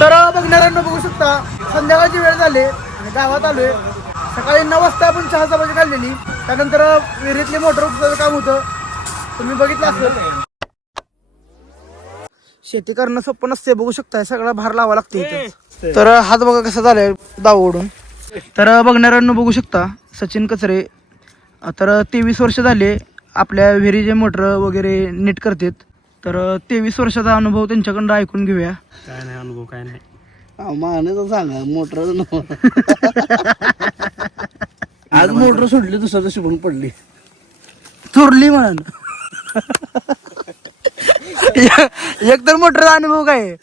तर बघणाऱ्यांना बघू शकता संध्याकाळची वेळ झाली आणि गावात आलोय. सकाळी 9 वाजता आपण चहा चपाती खाल्लेली. त्यानंतर विहिरीतली मोटर उपसाचं काम होतं, तुम्ही बघितलं असेल. शेती करणं सोपं नसते, बघू शकता सगळा भार लावा लागते इथं. तर हात बघा कसा झालाय दाव ओढून. तर बघणाऱ्यांना बघू शकता सचिन कचरे. तर 23 वर्ष झाले आपल्या विहिरीचे मोटर वगैरे नीट करतात. तर 23 वर्षाचा अनुभव त्यांच्याकडून ऐकून घेऊया. काय नाही अनुभव, काय नाही. माने सांगा मोटर आज मोटर सुटली, दुसऱ्या दिवशी पण पडली, चोरली म्हणून. एक तर मोटरचा अनुभव काय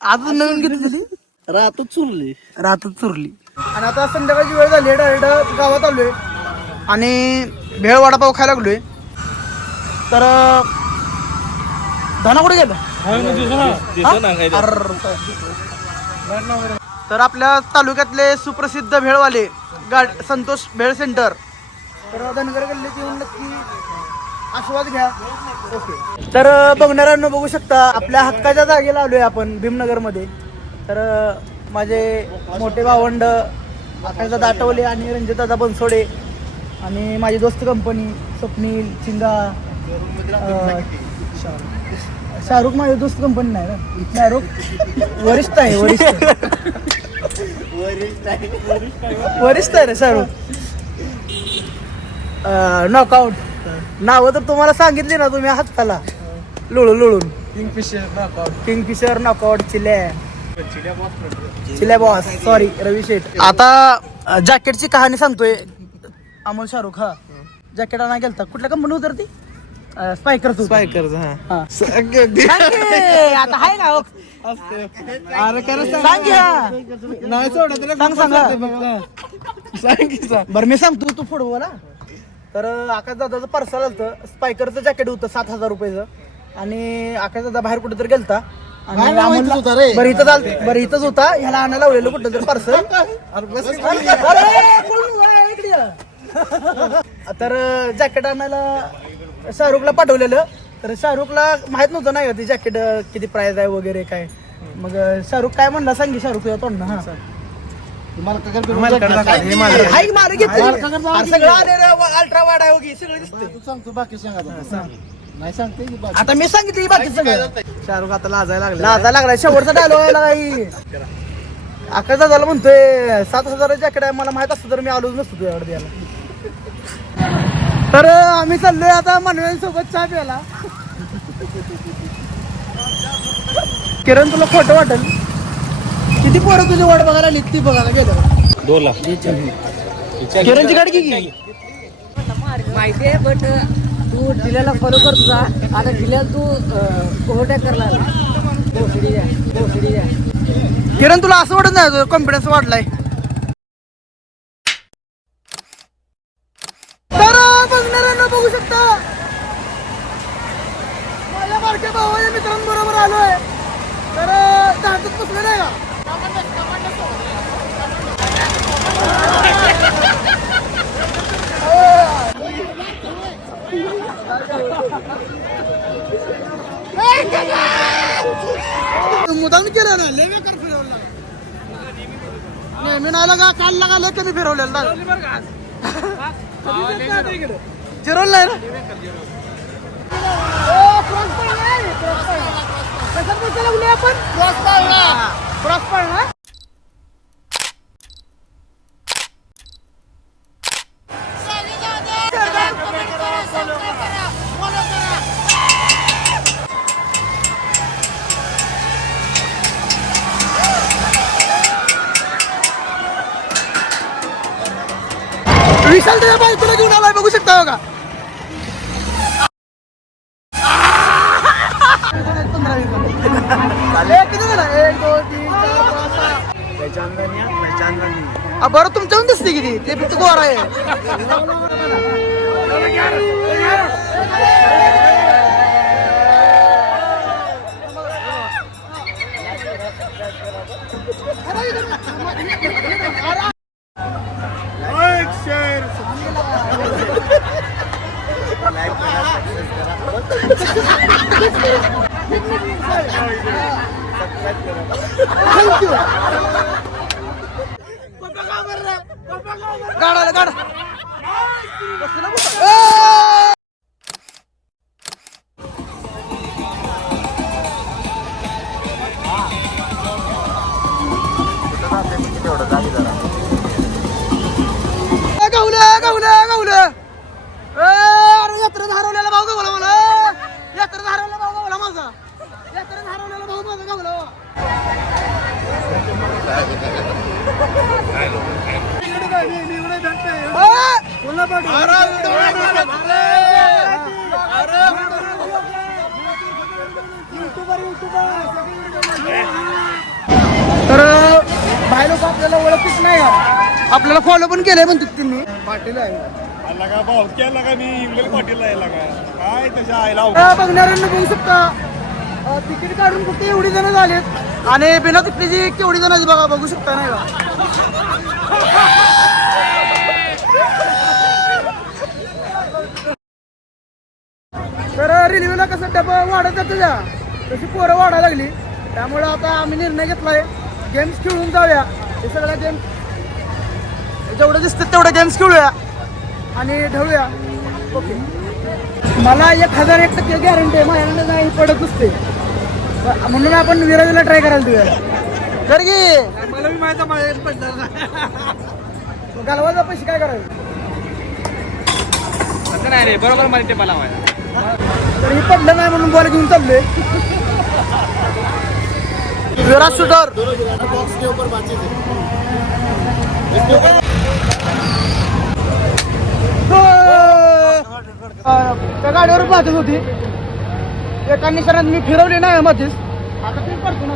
आज नवीन घेतलेली, रातच चुरली. रातच चोरली. आणि आता संध्याकाळची वेळ झाली, डायरेक्ट गावात आलोय आणि भेळ वडापाव खायला लागलोय. तर धना कुठे गेलं? तर आपल्या तालुक्यातले सुप्रसिद्ध भेळवाले संतोष भेळ सेंटर. तर धनगर गल्लीत येऊन नक्की आस्वाद घ्या. ओके. तर बघणाऱ्यांना बघू शकता आपल्या हक्काच्या जागेला आलोय आपण भीमनगर मध्ये. तर माझे मोठे भावंड आकाशदादा आठवले आणि रणजितदादा बनसोडे आणि माझी दोस्त कंपनी स्वप्नील चिंगा. शाहरुख माझी दोस्त कंपनी नाही ना, शाहरुख वरिष्ठ आहे. वरिष्ठ आहे रे शाहरुख. नॉकआउट नावं तर तुम्हाला सांगितली ना तुम्ही हाताला लोळून. किंगफिशर नॉकआउट चिल्या बॉस सॉरी रवी शेठ. आता जॅकेटची कहाणी सांगतोय. अमोल शाहरुख हा जॅकेट आणा गेलता, कुठल्या कंपनी उतरती? स्पायकर. हा आता आहे का? बरं मी सांगतो, तू फोड बोला. तर आकाश दादाचं पार्सल आलं, स्पायकरचं जॅकेट होतं 7,000 रुपयाचं. आणि आकाश दादा बाहेर कुठं तर गेलता आणि बरं इथंच होता, ह्याला आणायला लावलेलं कुठं तर पार्सल. तर जॅकेट आणायला शाहरुखला पाठवलेलं. तर शाहरुखला माहित नव्हतं नाही ते जॅकेट किती प्राइस आहे वगैरे काय. मग शाहरुख काय म्हणला सांगी शाहरुख या तोंड. हा सगळं अल्ट्रा वाढ आहे सगळं दिसतंय. सांगतो बाकी सांगा नाही सांगते. आता मी सांगितलं बाकी सगळं. शाहरुख आता लाजायला लागला. शेवटचा डायलॉग यायला काही आकाश दादाला म्हणतोय 7,000 जॅकेट आहे, मला माहित असतं तर मी आलोच नसतो तुझ्याकडे द्यायला. तर आम्ही चाललोय आता मानव्यांसोबत चहा प्यायला. किरण तुला खोटं वाटेल, किती पोरं तुझी वाट बघायला आली ती बघायला गेलं. 2 लाख किरणची गाडी किती माहिती आहे, बट तू डिल्याला फॉलो करतो का? आता डिल्याला तू ओव्हरटेक करला. किरण तुला असं वाटत नाही कॉन्फिडन्स वाढलाय? तर बघणाऱ्यांना बघू शकता माझ्या बारक्या भावाच्या मित्रांबरोबर आलोय. तर झाडच बसलं नाही का? मुदाम केलं ना, लय बेकार फिरवलं. नेहमी नाही लागा, काल लागा लय कमी फिरवलेलं. जिरोल नाही ना. क्रॉस पाळला. विशाल त्याच्या बायकोला घेऊन आलाय, बघू शकता बघा. किती झाला? 1 2 3 4 5 बरं तुमच्याहून दिसते किती, ते फक्त गोरा आहे. थँक्यू गाडाला गाड गावलं गावलं गावलं अरे यात्रेत हरवलेला भाऊ गावला मला यात्रेत हरवलेला भाऊ गावला माझा यात्रेत हरवलेला भाऊ माझा गावला तर बाय लोक आपल्याला ओळखच नाही का आपल्याला फॉलो पण केलंय म्हणतात त्यांनी पाटील आहे बघणाऱ्यांना बघू शकता तिकीट काढून फक्त एवढी जण झालेत आणि बिना तिकीटची केवढी जण बघा बघू शकता नाही का तर रेल्वेला कसं डबा वाढत जातं जा तशी पोरं वाढायला लागली त्यामुळे आता आम्ही निर्णय घेतलाय गेम्स खेळून जाऊया हे सगळ्या गेम्स जेवढं दिसतात तेवढ्या गेम्स खेळूया आणि ढवूया ओके मला 1001% गॅरंटी आहे माझ्याकडे नाही पडत नसते म्हणून आपण विराजला ट्राय करायला देऊया कर की मला मी माझ्या माझ्याकडे पडणार ना गालवाचा पैसे काय करायचं असं नाही रे बरोबर मला ते मला तर हे पडलं नाही म्हणून बॉल घेऊन चाललोय विराज शूटर त्या गाडीवर पाहतच होती एका निशाणात मी फिरवली नाही मध्येच आता ते पडतो ना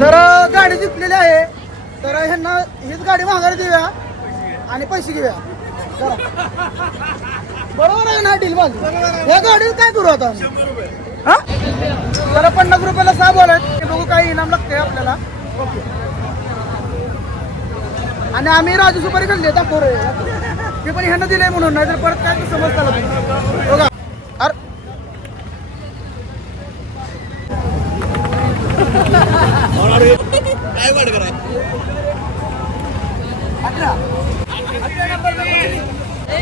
तर गाडी जिंकलेली आहे तर ह्यांना हीच गाडी माघारी देऊया आणि पैसे घेऊया बरोबर आहे ना डील बाजू या गाडीत काय करू आता हा तर 50 रुपयाला 6 बॉल आहेत बघू काही इनाम लागते आपल्याला ओके आणि आम्ही राजू सुपारी खाल्ली दाखव रे ते पण ह्यांना दिलंय म्हणून नाही तर परत काय समज चालत बघा अरे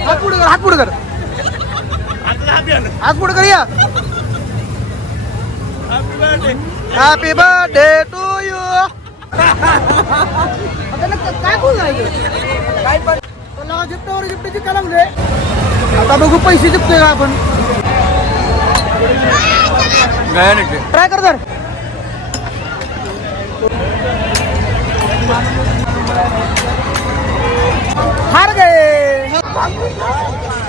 हात पुढे कर हात पुढे कर हात पुढे कर या हॅपी बर्थडे टू यू काय बोलायचं काय पण जिप्टावर जिप्ट जिंका लागले आता बघू पैसे जिंकतोय का आपण ट्राय कर तर हार गए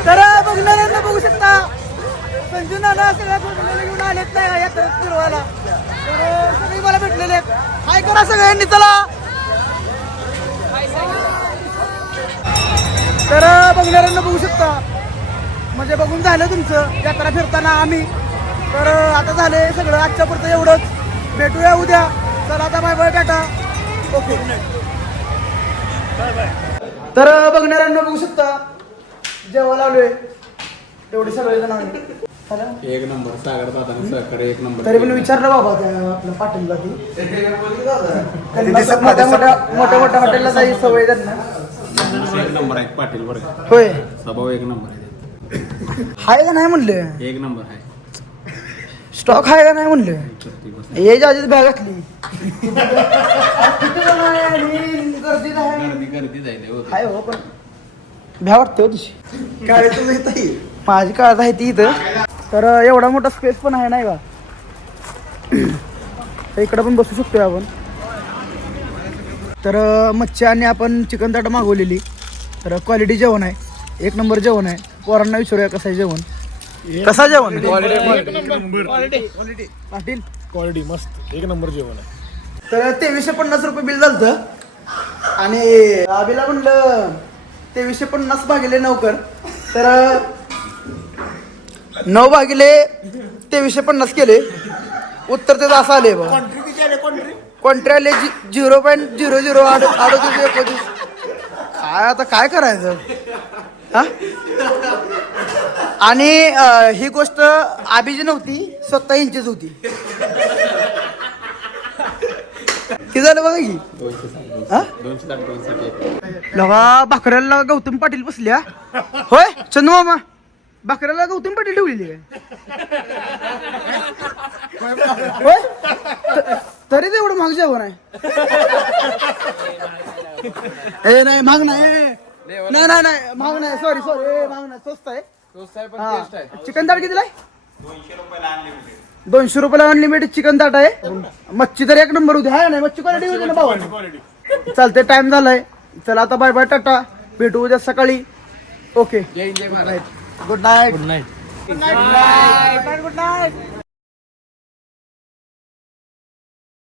तर बघणाऱ्यांना बघू शकता संजू नाना सगळ्या फॅमिलीला घेऊन आलेत नाही यात्रेत फिरवायला तर सगळी मला भेटलेले आहेत हाय करा सगळ्यांनी चला तर बघणाऱ्यांना बघू शकता म्हणजे बघून झालं तुमचं यात्रा फिरताना आम्ही तर आता झाले सगळं आजच्या पुरतं एवढंच भेटूया उद्या चला आता बाय बाय टाटा ओके तर बघणाऱ्यांना बघू शकता जेव्हा लावलोय एवढे सगळे जण एक नंबर सागर दादा सहकार्य एक नंबर तरी पण विचारलं बाबा त्या आपल्या पाटीलला ती मोठ्या मोठ्या हॉटेलला जायची सवय त्यांना एक नंबर आहे पाटील बरं होय स्वभाव एक नंबर आहे हाय का नाही म्हणले एक नंबर आहे स्टॉक आहे का नाही म्हणले ये आधीच बॅग घातली गर्दीत आहे गर्दी जाईल हाय हो पण भ्या वाटते हो तुझी काय माझी काळज आहे ती इथं तर एवढा मोठा स्पेस पण आहे नाही का इकडं पण बसू शकतोय आपण तर मच्छी आणि आपण चिकन ताट मागवलेली तर क्वालिटी जेवण आहे एक नंबर जेवण आहे पोरांना विचारूया कसं आहे जेवण कसा जेवण पाटील क्वालिटी मस्त एक नंबर जेवण आहे तर 2350 रुपये बिल झालं आणि आबीला म्हणलं 2350 भागिले 9 कर तर 9 भागिले 2350 केले उत्तर त्याचं असं आले बघा कॉन्ट्री आले 0.0038 काय आता काय करायचं हा आणि ही गोष्ट आबीची नव्हती, स्वतः यांचीच होती. किती झालं बघा की 260 लगा भाकऱ्याला गौतम पाटील बसल्या. होय चंदू मामा, भाकऱ्याला गौतम पाटील ठेवलेली काय? होय तरी ते एवढं महाग जेवण आहे. ए नाही महाग नाही, नाही नाही नाही महाग नाही, सॉरी महाग नाही, स्वस्त आहे. चिकन ताट कितीला आहे? 200 रुपयाला अनलिमिटेड चिकन ताट आहे. मच्छी तर एक नंबर होती. हा नाही मच्छी क्वालिटी होती ना भावा. चालते, टाइम झालाय. चला आता बाय बाय, टाटा, भेटू उद्या सकाळी. Okay, good night. Good night. Good night. Good night.